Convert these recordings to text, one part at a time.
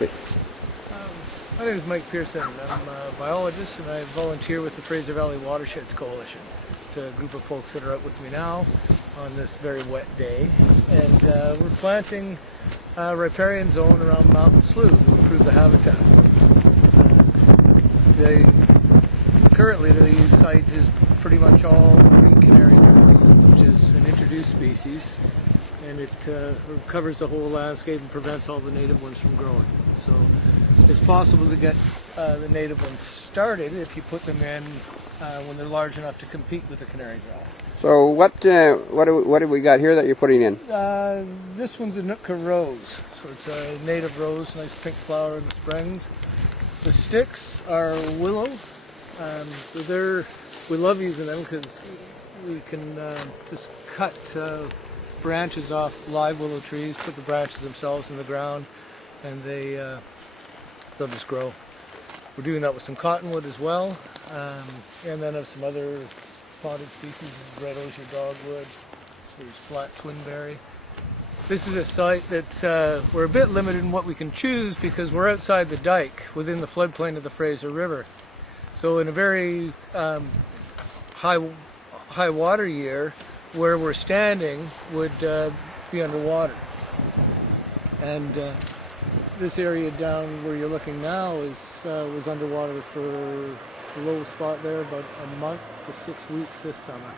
My name is Mike Pearson. I'm a biologist and I volunteer with the Fraser Valley Watersheds Coalition. It's a group of folks that are out with me now on this very wet day, and we're planting riparian zone around Mountain Slough to improve the habitat. Currently the site is pretty much all green canary grass, which is an introduced species, and it covers the whole landscape and prevents all the native ones from growing. So it's possible to get the native ones started if you put them in when they're large enough to compete with the canary grass. So what have we got here that you're putting in? This one's a Nootka rose, so it's a native rose, nice pink flower in the springs. The sticks are willow. We love using them because we can just cut branches off live willow trees, put the branches themselves in the ground, and they'll just grow. We're doing that with some cottonwood as well, and then of some other potted species, red osier dogwood, there's flat twinberry. This is a site that we're a bit limited in what we can choose because we're outside the dike within the floodplain of the Fraser River. So in a very high water year, where we're standing would be underwater. And this area down where you're looking now was underwater for the low spot there about a month to 6 weeks this summer.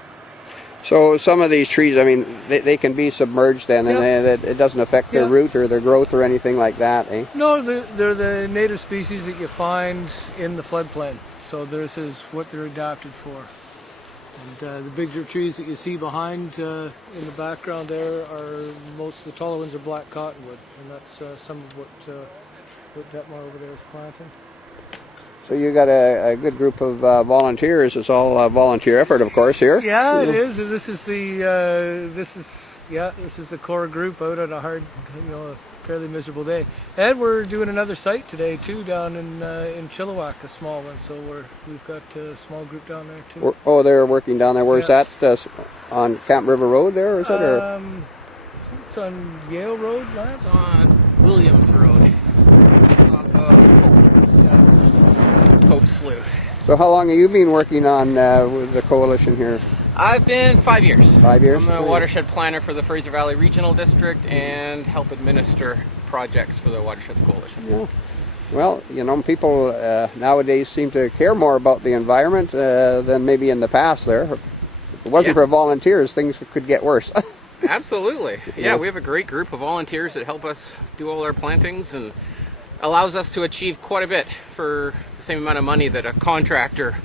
So some of these trees, I mean, they can be submerged then, and it doesn't affect their root or their growth or anything like that, eh? No, they're the native species that you find in the floodplain. So this is what they're adapted for. And the bigger trees that you see behind in the background there are most of the taller ones are black cottonwood, and that's some of what Detmar over there is planting. So you got a good group of volunteers. It's all volunteer effort, of course, here. Yeah, it is. This is the core group out on a hard, fairly miserable day. And we're doing another site today too, down in Chilliwack, a small one. So we've got a small group down there too. Oh, they're working down there. Where's that? On Camp River Road there, is it? Or? It's on Yale Road, Lance? It's on Williams Road. It's off of Hope Slough. So how long have you been working on with the coalition here? I've been 5 years. 5 years? I'm a watershed planner for the Fraser Valley Regional District and help administer projects for the Watersheds Coalition. Yeah. Well, people nowadays seem to care more about the environment than maybe in the past there. If it wasn't for volunteers, things could get worse. Absolutely. Yeah, we have a great group of volunteers that help us do all our plantings and allows us to achieve quite a bit for the same amount of money that a contractor,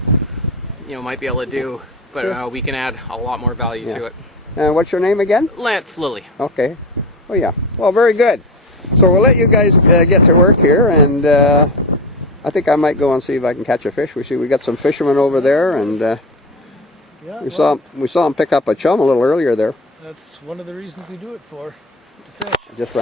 might be able to do. But we can add a lot more value to it. And what's your name again? Lance Lilly. Okay. Oh yeah. Well, very good. So we'll let you guys get to work here, and I think I might go and see if I can catch a fish. We got some fishermen over there, and we saw them pick up a chum a little earlier there. That's one of the reasons we do it for, to fish. Just